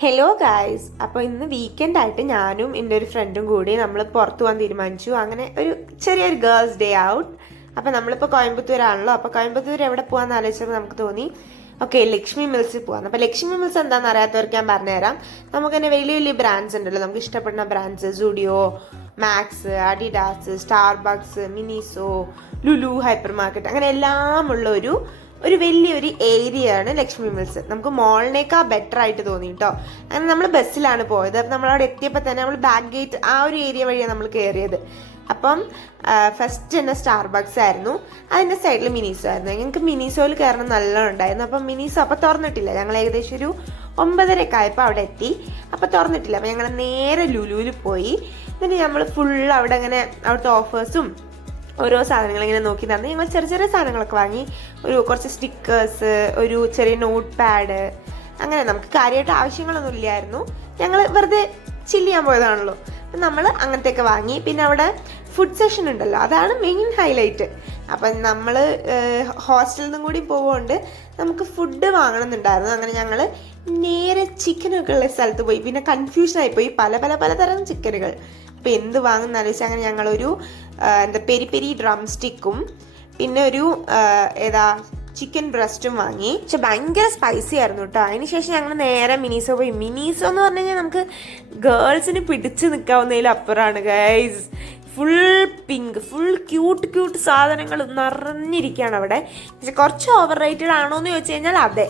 Hello guys, അപ്പോൾ ഇന്ന് weekend ആയിട്ട് ഞാനും എൻ്റെ ഒരു ഫ്രണ്ടും കൂടി നമ്മൾ പുറത്തു പോകാൻ തീരുമാനിച്ചു. അങ്ങനെ ഒരു ചെറിയൊരു ഗേൾസ് ഡേ ഔട്ട്. അപ്പോൾ നമ്മളിപ്പോൾ കോയമ്പത്തൂരാണല്ലോ. അപ്പോൾ കോയമ്പത്തൂർ എവിടെ പോകാമെന്ന് ആലോചിച്ചപ്പോൾ നമുക്ക് തോന്നി ഓക്കെ ലക്ഷ്മി മിൽസിൽ പോകാം. അപ്പോൾ ലക്ഷ്മി മിൽസ് എന്താണെന്ന് അറിയാത്തവർക്ക് ഞാൻ പറഞ്ഞുതരാം. നമുക്ക് തന്നെ വലിയ വലിയ ബ്രാൻഡ്സ് ഉണ്ടല്ലോ, നമുക്ക് ഇഷ്ടപ്പെടുന്ന brands Zudio, Max, Adidas, Starbucks, Miniso, Lulu hypermarket, അങ്ങനെ എല്ലാം ഉള്ള ഒരു വലിയൊരു ഏരിയ ആണ് ലക്ഷ്മി മിൽസ്. നമുക്ക് മോളിനേക്കാൾ ബെറ്റർ ആയിട്ട് തോന്നി കേട്ടോ. അങ്ങനെ നമ്മൾ ബസ്സിലാണ് പോയത്. അപ്പം നമ്മളവിടെ എത്തിയപ്പോൾ തന്നെ നമ്മൾ ബാക്ക് ഗേറ്റ് ആ ഒരു ഏരിയ വഴിയാണ് നമ്മൾ കയറിയത്. അപ്പം ഫസ്റ്റ് തന്നെ സ്റ്റാർബക്സ് ആയിരുന്നു, അതിൻ്റെ സൈഡിൽ മിനിസോ ആയിരുന്നു. ഞങ്ങൾക്ക് മിനിസോയിൽ കയറണം നല്ലോണം ഉണ്ടായിരുന്നു. അപ്പം മിനിസോ അപ്പം തുറന്നിട്ടില്ല. ഞങ്ങൾ ഏകദേശം ഒരു 9:30 ആയപ്പോൾ അവിടെ എത്തി. അപ്പം തുറന്നിട്ടില്ല. അപ്പം ഞങ്ങൾ നേരെ ലുലുവിൽ പോയി. എന്നിട്ട് നമ്മൾ ഫുൾ അവിടെ അങ്ങനെ അവിടുത്തെ ഓഫേഴ്സും ഓരോ സാധനങ്ങൾ ഇങ്ങനെ നോക്കി നടന്ന് ഞങ്ങൾ ചെറിയ ചെറിയ സാധനങ്ങളൊക്കെ വാങ്ങി. കുറച്ച് സ്റ്റിക്കേഴ്സ്, ഒരു ചെറിയ നോട്ട് പാഡ്, അങ്ങനെ നമുക്ക് കാര്യമായിട്ട് ആവശ്യങ്ങളൊന്നും ഇല്ലായിരുന്നു. ഞങ്ങൾ വെറുതെ ചില്ല് ചെയ്യാൻ പോയതാണല്ലോ. അപ്പം നമ്മൾ അങ്ങനത്തെയൊക്കെ വാങ്ങി. പിന്നെ അവിടെ ഫുഡ് സെഷൻ ഉണ്ടല്ലോ, അതാണ് മെയിൻ ഹൈലൈറ്റ്. അപ്പം നമ്മൾ ഹോസ്റ്റലിൽ നിന്നും കൂടി പോകുകൊണ്ട് നമുക്ക് ഫുഡ് വാങ്ങണമെന്നുണ്ടായിരുന്നു. അങ്ങനെ ഞങ്ങൾ നേരെ ചിക്കനൊക്കെ ഉള്ള സ്ഥലത്ത് പോയി. പിന്നെ കൺഫ്യൂഷനായിപ്പോയി, പലതരം ചിക്കനുകൾ. അപ്പോൾ എന്ത് വാങ്ങുന്ന ആലോചിച്ചാൽ അങ്ങനെ ഞങ്ങളൊരു പെരി പെരി ഡ്രം സ്റ്റിക്കും പിന്നെ ഒരു ചിക്കൻ ബ്രസ്റ്റും വാങ്ങി. പക്ഷെ ഭയങ്കര സ്പൈസി ആയിരുന്നു കേട്ടോ. അതിനുശേഷം ഞങ്ങൾ നേരെ മിനിസോ പോയി. മിനിസോ എന്ന് പറഞ്ഞു കഴിഞ്ഞാൽ നമുക്ക് ഗേൾസിന് പിടിച്ച് നിൽക്കാവുന്നതിൽ അപ്പുറമാണ് guys. Full pink, full cute സാധനങ്ങൾ നിറഞ്ഞിരിക്കുകയാണ് അവിടെ. പക്ഷെ കുറച്ച് ഓവർ റേറ്റഡ് ആണോ എന്ന് ചോദിച്ചു കഴിഞ്ഞാൽ അതെ,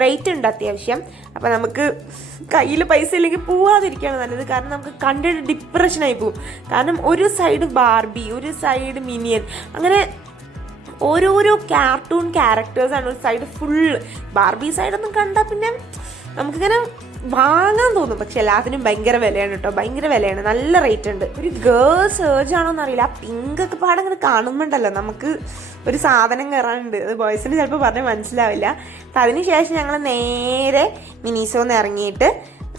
റേറ്റ് ഉണ്ട് അത്യാവശ്യം. അപ്പം നമുക്ക് കയ്യിൽ പൈസ ഇല്ലെങ്കിൽ പോവാതിരിക്കുകയാണ് നല്ലത്. കാരണം നമുക്ക് കണ്ടിട്ട് ഡിപ്രഷനായി പോകും. കാരണം ഒരു സൈഡ് ബാർബി, ഒരു സൈഡ് മിനിയൻ, അങ്ങനെ ഓരോരോ കാർട്ടൂൺ ക്യാരക്ടേഴ്സാണ്. ഒരു സൈഡ് ഫുൾ ബാർബി സൈഡൊന്നും കണ്ടാൽ പിന്നെ നമുക്കിങ്ങനെ വാങ്ങാൻ തോന്നും. പക്ഷെ എല്ലാത്തിനും ഭയങ്കര വിലയാണ് കേട്ടോ, ഭയങ്കര വിലയാണ്, നല്ല റേറ്റ് ഉണ്ട്. ഒരു ഗേൾസ് ഏർജ് ആണോന്ന് അറിയില്ല, ആ പിങ്കൊക്കെ പാടങ്ങനെ കാണുമ്പോണ്ടല്ലോ നമുക്ക് ഒരു സാധനം കയറാനുണ്ട്. അത് ബോയ്സിന് ചിലപ്പോൾ പറഞ്ഞാൽ മനസ്സിലാവില്ല. അപ്പം അതിനുശേഷം ഞങ്ങൾ നേരെ മിനിസോന്ന് ഇറങ്ങിയിട്ട്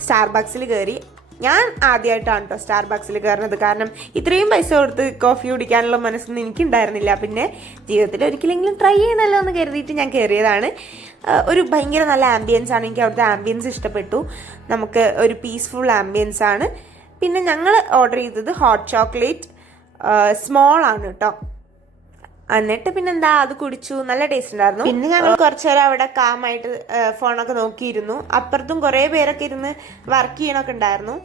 സ്റ്റാർബക്സിൽ കയറി. ഞാൻ ആദ്യമായിട്ടാണ് കേട്ടോ സ്റ്റാർബക്സിൽ കയറുന്നത്. കാരണം ഇത്രയും പൈസ കൊടുത്ത് കോഫി കുടിക്കാനുള്ള മനസ്സൊന്നും എനിക്കുണ്ടായിരുന്നില്ല. പിന്നെ ജീവിതത്തിൽ ഒരിക്കലെങ്കിലും ട്രൈ ചെയ്യണമല്ലോ എന്ന് കരുതിയിട്ട് ഞാൻ കയറിയതാണ്. ഒരു ഭയങ്കര നല്ല ആംബിയൻസ് ആണ്. എനിക്ക് അവിടുത്തെ ആംബിയൻസ് ഇഷ്ടപ്പെട്ടു. നമുക്ക് ഒരു പീസ്ഫുൾ ആംബിയൻസ് ആണ്. പിന്നെ ഞങ്ങൾ ഓർഡർ ചെയ്തത് ഹോട്ട് ചോക്ലേറ്റ് സ്മോൾ ആണ് കേട്ടോ. എന്നിട്ട് പിന്നെന്താ, അത് കുടിച്ചു, നല്ല ടേസ്റ്റ് ഉണ്ടായിരുന്നു. പിന്നെ ഞങ്ങൾ കുറച്ചു നേരം അവിടെ കാമായിട്ട് ഫോണൊക്കെ നോക്കിയിരുന്നു. അപ്പുറത്തും കുറേ പേരൊക്കെ ഇരുന്ന് വർക്ക് ചെയ്യണമൊക്കെ ഉണ്ടായിരുന്നു.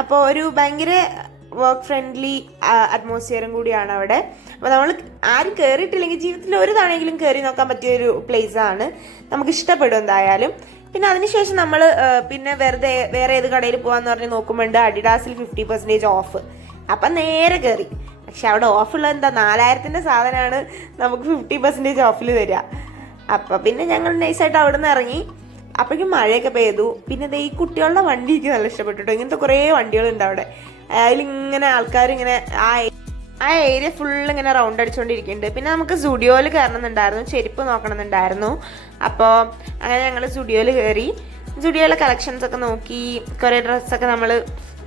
അപ്പോൾ ഒരു ഭയങ്കര വർക്ക് ഫ്രണ്ട്ലി അറ്റ്മോസ്ഫിയറും കൂടിയാണ് അവിടെ. അപ്പോൾ നമ്മൾ ആരും കയറിയിട്ടില്ലെങ്കിൽ ജീവിതത്തിൽ ഒരു തവണയെങ്കിലും കയറി നോക്കാൻ പറ്റിയൊരു പ്ലേസാണ്. നമുക്ക് ഇഷ്ടപ്പെടും എന്തായാലും. പിന്നെ അതിനുശേഷം നമ്മൾ പിന്നെ വേറെ ഏത് കടയിൽ പോകാമെന്ന് പറഞ്ഞ് നോക്കുമ്പോൾ അഡിഡാസിൽ 50% ഓഫ്. അപ്പം നേരെ കയറി. പക്ഷെ അവിടെ ഓഫുള്ളത് എന്താ, 4000-ന്റെ സാധനമാണ് നമുക്ക് 50% ഓഫിൽ തരിക. അപ്പം പിന്നെ ഞങ്ങൾ നൈസായിട്ട് അവിടെ നിന്ന് ഇറങ്ങി. അപ്പോഴേക്കും മഴയൊക്കെ പെയ്തു. പിന്നെ ഈ കുട്ടികളുടെ വണ്ടി എനിക്ക് നല്ല ഇഷ്ടപ്പെട്ടു കേട്ടോ. ഇങ്ങനത്തെ കുറേ വണ്ടികളുണ്ട് അവിടെ. അതിലിങ്ങനെ ആൾക്കാരിങ്ങനെ ആ ഏരിയ ഫുള്ള് ഇങ്ങനെ റൗണ്ട് അടിച്ചുകൊണ്ടിരിക്കുന്നുണ്ട്. പിന്നെ നമുക്ക് സ്റ്റുഡിയോയിൽ കയറണമെന്നുണ്ടായിരുന്നു, ചെരുപ്പ് നോക്കണമെന്നുണ്ടായിരുന്നു. അപ്പോൾ അങ്ങനെ ഞങ്ങൾ സ്റ്റുഡിയോയിൽ കയറി. സ്റ്റുഡിയോയിലെ കളക്ഷൻസ് ഒക്കെ നോക്കി. കുറേ ഡ്രസ്സൊക്കെ നമ്മൾ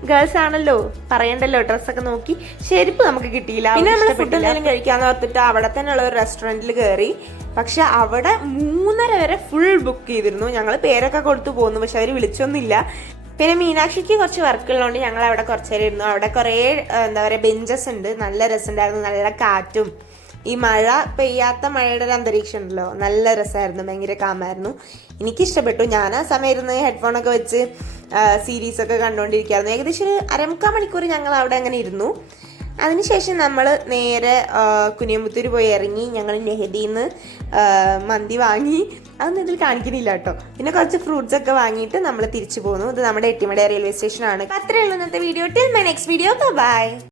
ഗേൾസ് ആണല്ലോ, പറയണ്ടല്ലോ, ഡ്രസ്സൊക്കെ നോക്കി. ചെരുപ്പ് നമുക്ക് കിട്ടിയില്ല. പിന്നെ നമ്മൾ ഫുഡ് എന്തെങ്കിലും കഴിക്കാന്ന് ഓർത്തിട്ട് അവിടെ തന്നെ ഉള്ള ഒരു റെസ്റ്റോറൻറ്റിൽ കയറി. പക്ഷെ അവിടെ 3:30 വരെ ഫുൾ ബുക്ക് ചെയ്തിരുന്നു. ഞങ്ങൾ പേരൊക്കെ കൊടുത്തു പോന്നു, പക്ഷെ അവർ വിളിച്ചൊന്നുമില്ല. പിന്നെ മീനാക്ഷിക്ക് കുറച്ച് വർക്കുള്ളതുകൊണ്ട് ഞങ്ങൾ അവിടെ കുറച്ച് നേരം ഇരുന്നു. അവിടെ കുറേ ബെഞ്ചസ് ഉണ്ട്. നല്ല രസമുണ്ടായിരുന്നു, നല്ല കാറ്റും ഈ മഴ പെയ്യാത്ത മഴയുടെ ഒരു അന്തരീക്ഷം ഉണ്ടല്ലോ, നല്ല രസമായിരുന്നു, ഭയങ്കര കാമായിരുന്നു. എനിക്കിഷ്ടപ്പെട്ടു. ഞാൻ ആ സമയം ഇരുന്ന് ഹെഡ്ഫോണൊക്കെ വെച്ച് സീരീസൊക്കെ കണ്ടുകൊണ്ടിരിക്കുകയായിരുന്നു. ഏകദേശം ഒരു 1/4 മണിക്കൂർ ഞങ്ങൾ അവിടെ അങ്ങനെ ഇരുന്നു. അതിനുശേഷം നമ്മൾ നേരെ കുനിയമ്പത്തൂർ പോയി ഇറങ്ങി. ഞങ്ങൾ നെഹദിന്ന് മന്തി വാങ്ങി. അതൊന്നും ഇതിൽ കാണിക്കുന്നില്ല കേട്ടോ. പിന്നെ കുറച്ച് ഫ്രൂട്ട്സ് ഒക്കെ വാങ്ങിയിട്ട് നമ്മൾ തിരിച്ചു പോന്നു. ഇത് നമ്മുടെ എട്ടിമട റെയിൽവേ സ്റ്റേഷനാണ്. അത്രയേ ഉള്ളൂ ഇന്നത്തെ video. Till my next video, by.